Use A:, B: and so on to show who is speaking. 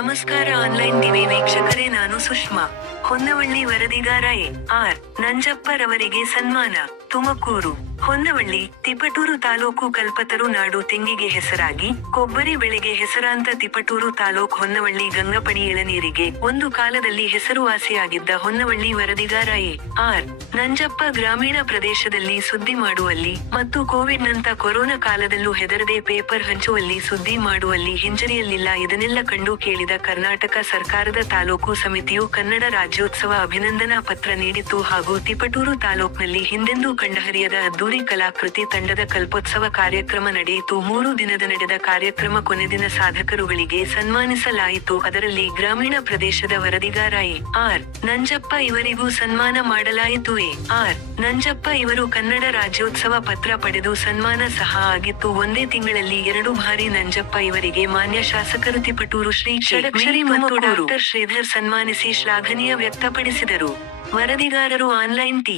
A: ನಮಸ್ಕಾರ. Online TV ವೀಕ್ಷಕರೇ ನಾನು ಸುಷ್ಮಾ. ಹೊನ್ನವಳ್ಳಿ ವರದಿಗಾರ ಎ. ಆರ್. ನಂಜಪ್ಪರವರಿಗೆ ಸನ್ಮಾನ, ತುಮಕೂರು. ಹೊನ್ನವಳ್ಳಿ, ತಿಪಟೂರು ತಾಲೂಕು ಕಲ್ಪತರು ನಾಡು ತೆಂಗಿಗೆ ಹೆಸರಾಗಿ, ಕೊಬ್ಬರಿ ಬೆಳೆಗೆ ಹೆಸರಾಂತ ತಿಪಟೂರು ತಾಲೂಕು ಹೊನ್ನವಳ್ಳಿ ಗಂಗಪಡಿ ಎಳನೀರಿಗೆ ಒಂದು ಕಾಲದಲ್ಲಿ ಹೆಸರುವಾಸಿಯಾಗಿದ್ದ ಹೊನ್ನವಳ್ಳಿ ವರದಿಗಾರ ಎ. ಆರ್. ನಂಜಪ್ಪ ಗ್ರಾಮೀಣ ಪ್ರದೇಶದಲ್ಲಿ ಸುದ್ದಿ ಮಾಡುವಲ್ಲಿ ಮತ್ತು ಕೋವಿಡ್ ನಂತ ಕೊರೋನಾ ಕಾಲದಲ್ಲೂ ಹೆದರದೆ ಪೇಪರ್ ಹಂಚುವಲ್ಲಿ ಸುದ್ದಿ ಮಾಡುವಲ್ಲಿ ಹಿಂಜರಿಯಲ್ಲಿಲ್ಲ ಇದನ್ನೆಲ್ಲ ಕಂಡು ಕೇಳಿದ ಕರ್ನಾಟಕ ಸರ್ಕಾರದ ತಾಲೂಕು ಸಮಿತಿಯು ಕನ್ನಡ ರಾಜ್ಯೋತ್ಸವ ಅಭಿನಂದನಾ ಪತ್ರ ನೀಡಿತು ಹಾಗೂ ತಿಪಟೂರು ತಾಲೂಕ್ನಲ್ಲಿ ಹಿಂದೆಂದೂ ಕಂಡಹರಿಯದ ಅದ್ದೂರಿ ಕಲಾಕೃತಿ ತಂಡದ ಕಲ್ಪೋತ್ಸವ ಕಾರ್ಯಕ್ರಮ ನಡೆಯಿತು. ಮೂರು ದಿನದ ನಡೆದ ಕಾರ್ಯಕ್ರಮ ಕೊನೆ ದಿನ ಸಾಧಕರುಗಳಿಗೆ ಸನ್ಮಾನಿಸಲಾಯಿತು. ಅದರಲ್ಲಿ ಗ್ರಾಮೀಣ ಪ್ರದೇಶದ ವರದಿಗಾರ ಎ. ಆರ್. ನಂಜಪ್ಪ ಇವರಿಗೂ ಸನ್ಮಾನ ಮಾಡಲಾಯಿತು. ಎ. ಆರ್. ನಂಜಪ್ಪ ಇವರು ಕನ್ನಡ ರಾಜ್ಯೋತ್ಸವ ಪತ್ರ ಪಡೆದು ಸನ್ಮಾನ ಸಹ ಆಗಿತ್ತು. ಒಂದೇ ತಿಂಗಳಲ್ಲಿ ಎರಡು ಬಾರಿ ನಂಜಪ್ಪ ಇವರಿಗೆ ಮಾನ್ಯ ಶಾಸಕರು ತಿಪಟೂರು ಶ್ರೀ ಷಡಕ್ಷರಿ ಮತ್ತು ಡಾಕ್ಟರ್ ಶ್ರೀಧರ್ ಸನ್ಮಾನಿಸಿ ಶ್ಲಾಘನೀಯ ವ್ಯಕ್ತಪಡಿಸಿದರು. ವರದಿಗಾರರು ಆನ್ಲೈನ್ ಟಿ.